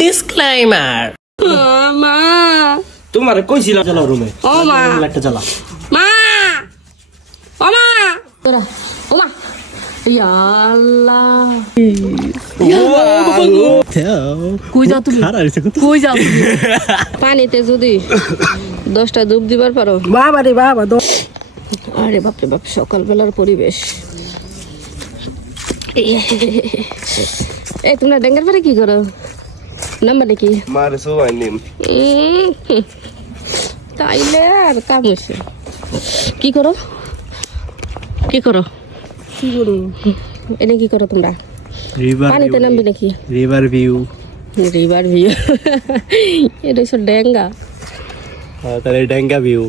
Disclaimer. মা তোমার কইছিলাম চলো রুমে। ও মা একটা চালা। মা ও মা তোরা ও মা ইয়া আল্লাহ কই যাও তুমি কই যাও তুমি পানিতে যদি 10টা ডুব দিবার পারো বাবা রে বাবা আরে বাপ রে বাপ সকালবেলার পরিবেশ এই তোমরা ডেঙ্গার পারে কি করো নাম্বার কি মারে সবাই নিম। তাইলে আর কাম হয়েছে কি করো কি করো কি করো এনে কি করো তোমরা পানিতে নামবি নাকি রিভার ভিউ। রিভার ভিউ এটা হচ্ছে ডেঙ্গা তাহলে ডেঙ্গা ভিউ।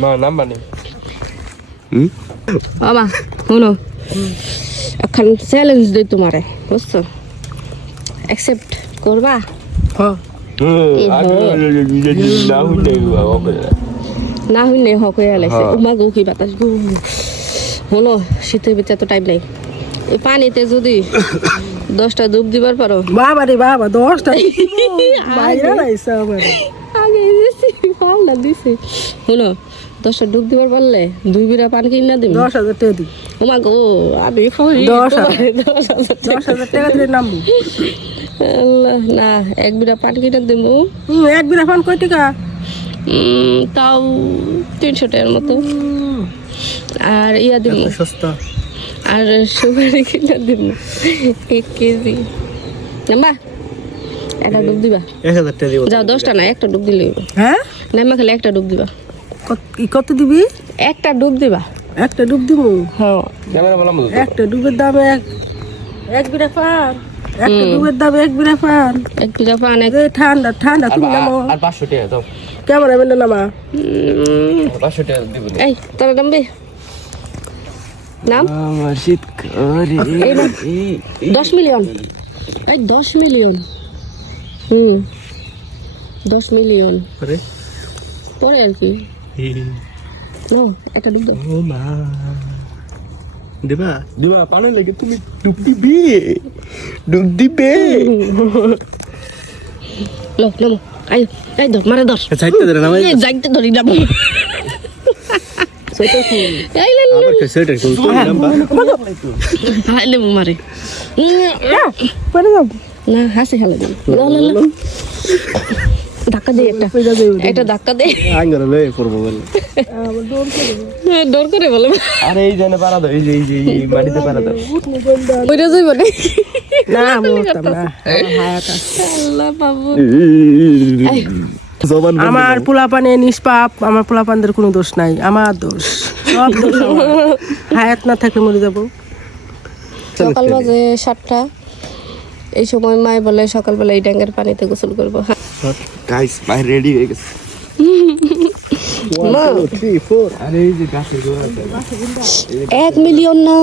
মা নাম্বার নেই। বাবা শুনো এখন চ্যালেঞ্জ দিই তোমারে বুঝছো অ্যাকসেপ্ট করবা না হইলে হক হয়ে আলাইছে উমা গো কি বাতাস গো হলো শীতের ভিতরে এত টাইম নাই এই পানিতে যদি 10টা ডুব দিবার পারো বাবা রে বাবা 10টা বাইরে লাইছে আমার আগে দিছি পাল্লা দিছি হলো 10টা ডুব দিবার পারলে 2 বিরা পানি কিনা দিম 10,000 টাকা দি উমা গো আমি কই 10,000 টাকা দিয়ে নামবো আল্লাহ না 1 বিরা পানি কিনা দিম এক বিরা পান কয় টাকা তাও 300 টাকার মতো আর ইয়া দিম সস্তা। আর সুপারি কিনা দিম 1 কেজি নাম্বা একটা ডুব দিবা 1000 টাকা দিব। যাও 10টা না একটা ডুব দিলে হ্যাঁ নাম্বা খালি একটা ডুব দিবা কত দিবি একটা ডুব দিবা একটা ডুব দিব হ্যাঁ ক্যামেরা বললাম তো। একটা ডুবের দাম এক বিরা পান একটা ডুবের দাম 1 বিরা পান 1 বিরা পান এই ঠান্ডা ঠান্ডা তুমি নামো আর 500 টাকা দাও। ক্যামেরা মেনে নামা 500 টাকা দিব। এই তোরা নামবে নাম আমার শীত করে। এই নাম 10 মিলিয়ন এই 10 মিলিয়ন 10 মিলিয়ন আরে পরে আর কি নো একটা ডুব দাও ও মা দিবা দিবা পানি লাগে তুমি ডুব দিবে লো নামো আই এই ধর মারে ধর চাইতে দে না ভাই। এই যাইতে ধরি নামো সেটা কি এই লে আবার সেটা কোন নাম্বার হাই লে মারে পরে যাব না হাসি হালে দিন লো ধাক্কা দে একটা পয়সা দেব একটা ধাক্কা দে আঙ্গরে লয়ে পড়বো বলে। আমার দৌড় করে ডর করে বলে আরে এই জানে পারা দাও এই যে মাটিতে পারা দাও। উঠনি বন্ধা ওইটা যাইব না না মরতাম না হায়াত আল্লাহ বাবু জবান আমার পোলাপানে নিষ্পাপ আমার পোলাপানদের কোনো দোষ নাই আমার দোষ সব দোষ আমার। হায়াত না থাকলে মরে যাবো সকাল বাজে 7টা এই সময় মাই বলে সকালবেলা এই ড্যাঙ্গের পানিতে গোসল করবো গাইস ভাই রেডি হয়ে গেছে। 1 2 3 4 আরে এই যে গাছে গোড়া আছে 1 মিলিয়ন না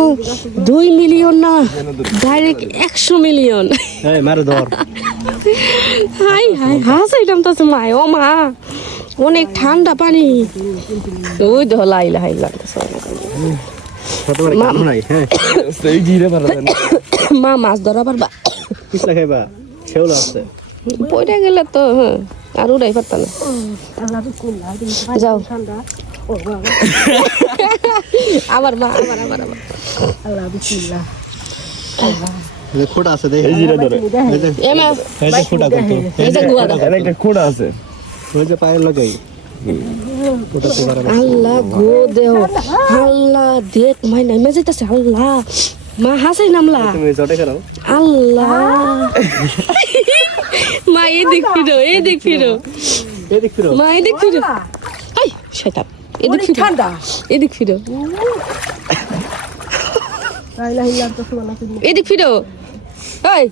2 মিলিয়ন না ডাইরেক্ট 100 মিলিয়ন এই মারে ধর। হাই হাই হাসাইলাম তো মাই ও মা অনেক ঠান্ডা পানি ওই ধলাই লাই লাগতেছে কতবার কাম নাই হ্যাঁ সেই জিরে পারা দেন মা মাছ ধরা পারবা পিছলা খাইবা খেওলা আছে পড়ে গেলে তো হ্যাঁ আর উড়াই পারতা না যাও আবার মা আবার আল্লাহ বিসমিল্লাহ এই খোড়া আছে দেখ এই জিরে ধরে এ মা এই যে খোড়া কত এই যে গুয়া দাও একটা খোড়া আছে ওই যে পায়ে লাগাই ওটা তো বারা আল্লাহ গো দেও আল্লাহ দেখ মাই নাই মে যাইতাছে আল্লাহ মা হাসাই নামলা তুমি জটে কেন আল্লাহ মা এদিক ফিরো এদিক ফিরো মা এদিক ফিরো আই শয়তান এদিক ফিরো ঠান্ডা এদিক ফিরো লা ইলাহা ইল্লাল্লাহ সুবহানাল্লাহ এদিক ফিরো এই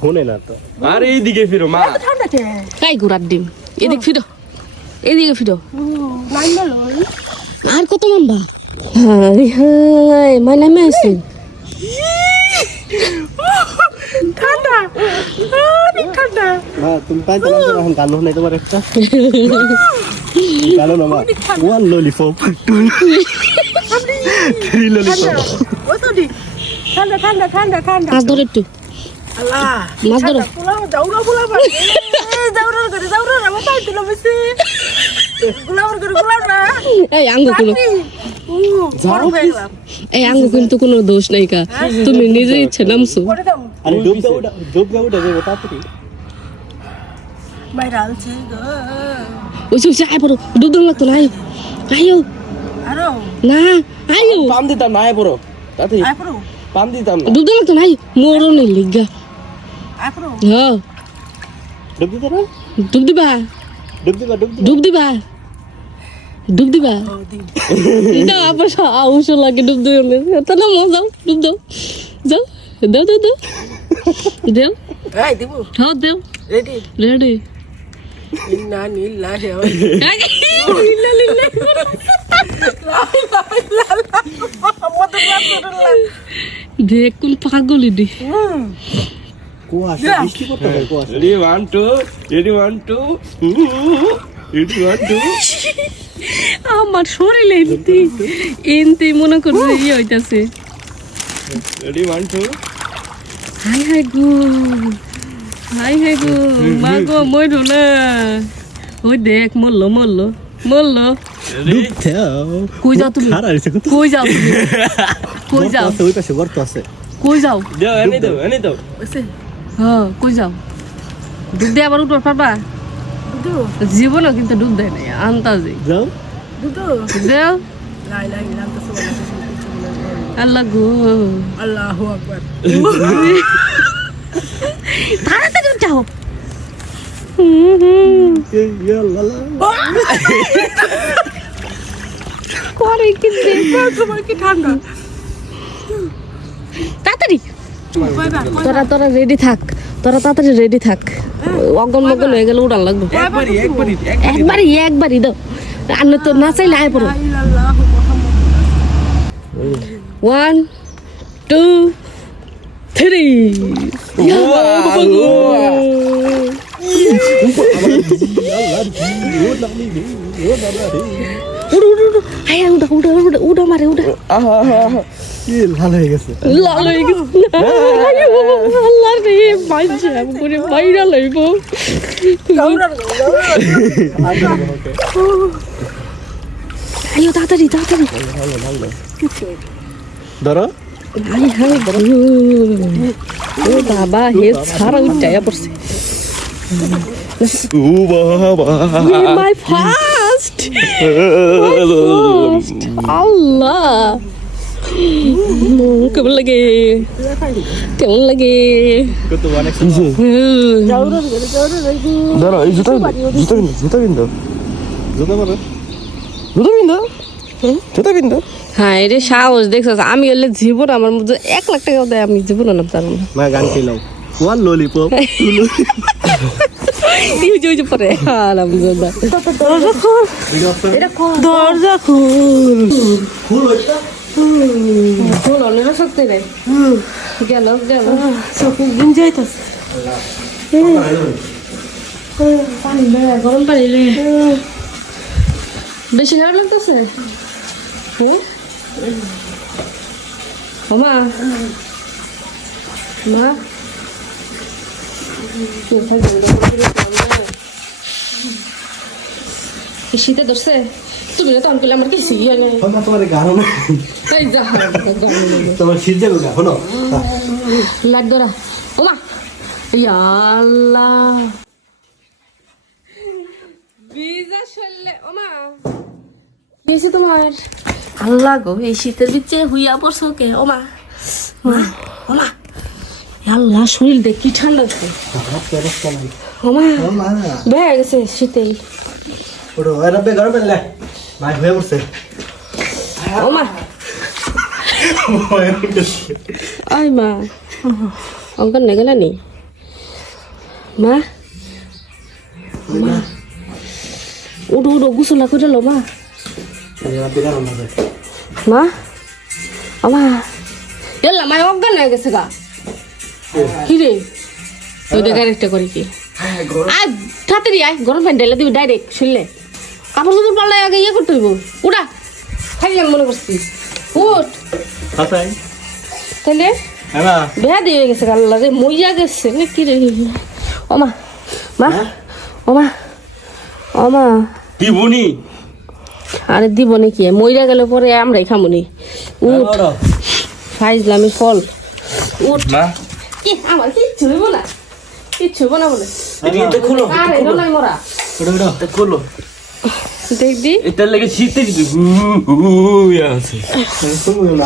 শুনে না তো আরে এইদিকে ফিরো মা ঠান্ডা কে কাই ঘোড়ার ডিম এদিক ফিরো এদিকে ফিরো লাইন গেল আর কত লম্বা হাই হাই মাই নামে আছে ঠান্ডা অনেক ঠান্ডা মা তুমি পাই তো এখন গালো নাই তোমার একটা গালো না মা ওয়ান ললিপপ টু 3 ললিপপ ও তো দি ঠান্ডা ঠান্ডা ঠান্ডা ঠান্ডা মাছ ধরে একটু আল্লাহ মাছ ধরো। পোলা যাওরা পোলা যাওরা করে যাওরা আমার পাই দিল বেশি গোলাম করে গোলাম না এই আঙ্গুল যাও গেলাম এই আঙ্গুল কিন্তু কোনো দোষ নাই কা তুমি নিজে ইচ্ছে নামছো করে দাও আরে ডুব গা উঠা যাবে তাড়াতাড়ি বাইরে আলছে গো ওই আয় পড়ো ডুব ডুব লাগতো না আয়ো আরো না আয়ো পাম দিতাম না আয় পড়ো তাড়াতাড়ি আয় পড়ো পাম দিতাম না ডুব ডুব লাগতো না মোরো নেই লিগা আয় পড়ো হ্যাঁ ডুব দিতে না ডুব দিবা ডুব দিবা ডুব দিবা ডুব দিবা ও দি দাও আবার আউশ লাগে ডুব দিও তাহলে মো যাও ডুব দাও যাও দাও দাও দাও দেও এই দিব হ্যাঁ দেও রেডি রেডি ইন্না নিল্লাহি ওয়া লিল্লা লিল্লা মুহাম্মাদুর রাসূলুল্লাহ দেখ কোন পাগলি দি কুয়াশা বৃষ্টি করতে হবে কুয়াশা Ready, 1, 2. Ready, 1, 2. Ready, 1, 2. আমার শরীরে এনতে মনে করছে ইয়ে হইতাছে Ready, 1, 2. হাই হাই গো হাই হাই গো মা গো মরো না ওই দেখ মরলো মরলো মরলো ডুব দাও কই যাও তুমি খারা হইছে কত কই যাও তুমি কই যাও আছে ওই পাশে গর্ত আছে কই যাও Go, any though, any though. ওসে হ্যাঁ কই যাও ডুব দিয়ে আবার উঠতে পারবা দুদু জীবনও কিন্তু ডুব দেয় নাই আন্তাজে যাও দুদু দেও লা ইলাহা ইল্লাল্লাহ সুবহানাল্লাহ আল্লাহ গো আল্লাহু আকবার তাড়াতাড়ি উঠাও ইয়া লালা করে কিন্তু তোমার কি ঠান্ডা তাড়াতাড়ি কইবা তোরা রেডি থাক তোরা তাড়াতাড়ি রেডি থাক অগন মগন হয়ে গেলে উড়ান লাগবে একবারই দাও আর তো না চাইলে আয় পড়ো লা ইলাহা মুহাম্মাদুর 1 2 3 উড়া মারে উড়া কি লাল হয়ে গেছে লাল হয়ে গেছে আল্লাহ রে বাইজা করে বাইরা লইব আইও তাড়াতাড়ি তাড়াতাড়ি ধরো হাই হাই ও বাবা হে সারা উঠাইয়া পড়ছে মাই ফার্স্ট আল্লাহ কেমন লাগে কেমন লাগে কত অনেক ধরো এই জুতা জুতা কিনতো জুতা পরে জুতা কিনতো জুতা কিনতো হ্যাঁ রে সাহস দেখছিস আমি হলে জীবন আমার মধ্যে 1 লাখ টাকা দেয় আমি জীবন নাম তার না মা গান খেলাও ওয়ান ললিপপ ওই যে পরে আলহামদুলিল্লাহ দরজা খুল ফুল হইতা ফোন অনেক শক্তি নেই গেল গেল চোখে দিন যাইতাছে পানি গরম পানি লে বেশি খারাপ লাগতেছে হ্যাঁ মা মা শীতে ধরছে তুমি তো অন করলে আমার কিছু ইয়ে নেই না তোমার গানো না এই যা তোমার শীত যাবে গা হলো লাইট ধরা ওমা আল্লাহ ভিজা শরীরে ওমা গেছে তোমার আল্লাহ গো এই শীতের বিচে হুইয়া পড়ছো কে ওমা ওমা আল্লাহ শরীর দেখ কি ঠান্ডা আছে ওমা বেড়ে গেছে শীতেই ওটা ওরা বে গরম লে মাই হয়ে পড়ছে ওমা আই মা অঙ্কন নে গেলা নি মা মা উড়ো উড়ো গুসলা করে লো মা মা আমা এলা মা অজ্ঞান হয়ে গেছে গা কি রে তুই দেখা একটা করি কি আয় তাড়াতাড়ি আয় গরম ফ্যান ঢেলে দিবি ডাইরেক্ট শুনলে কাপড় চোপড় পাল্লাই আগে ইয়ে করতে হইব উড়া খাই আমি মনে করছি উঠ হাসাই তাহলে হ্যাঁ মা বেহা দিয়ে গেছে আল্লাহ রে মইয়া গেছে না কি রে ওমা মা ওমা ওমা দিবনি আরে দিব নাকি মইরা গেলে পরে আমরাই খামুনি উঠ ফাইজলামি ফল উঠ মা কি আমার কিচ্ছু হইব না কিচ্ছু হইব না বলে এটা খুলো আরে নাই মরা ওটা খুলো দেখবি এটার লাগে শীতে কিছু আছে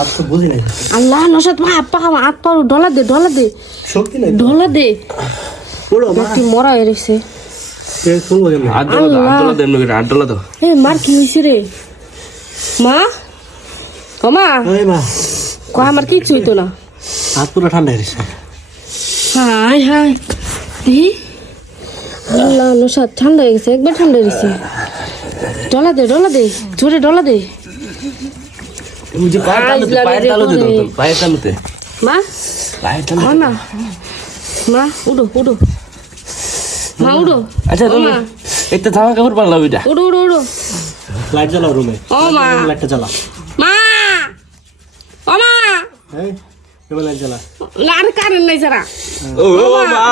আর তো বুঝি নাই আল্লাহ নসাদ মা হাত পা ডলা দে শক্তি নাই ডলা দে ওড়ো মা তুই মরা হয়ে রয়েছে এ শুনবো কেমনে আড্ডলা দেন আড্ডলা দাও এ মার কি হয়েছে রে মা ও মা ওই মা কো আমার কিচ্ছু হইতো না হাত পুরো ঠান্ডা হয়ে গেছে হাই হাই দি আল্লাহ নসাদ ঠান্ডা হয়ে গেছে একবার ঠান্ডা হয়ে গেছে ডলা দে জোরে ডলা দে তুমি যে পায়ের তালুতে দাও পায়ের তালুতে মা পায়ের ও তালুতে না মা উড়ো মা উড়ো আচ্ছা ও তুমি মা একটা জামা কাপড় পারলাম এটা উড়ো লাইট জ্বালাও রুমে ও মা লাইটটা জ্বালা মা ও মা এই এবার লাইট জ্বালা আর কারেন্ট নাই যারা ও মা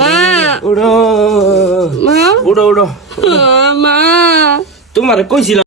মা উড়ো মা উড়ো উড়ো মা তোমার কইছিলাম